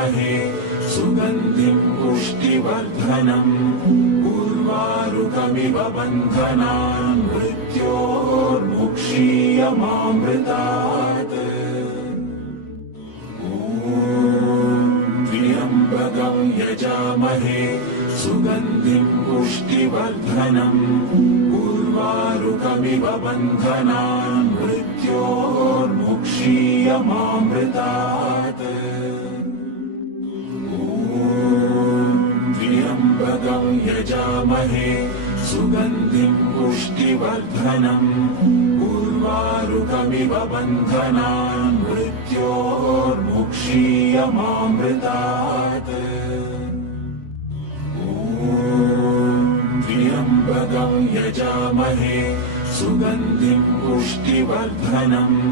यजामहे सुगन्धिं पुष्टिवर्धनम् उर्वारुकमिव बन्धनान् मृत्योर्मुक्षीयमामृतात्। त्र्यम्बकं यजामहे सुगन्धिं पुष्टिवर्धनम् उर्वारुकमिव बन्धनान् मृत्योर्मुक्षीयमामृतात्। त्र्यम्बकं यजामहे सुगन्धिं पुष्टिवर्धनम् उर्वारुकमिव बन्धनान् मृत्योर्मुक्षीयमामृतात्। त्र्यम्बकं यजामहे सुगन्धिं पुष्टिवर्धनम्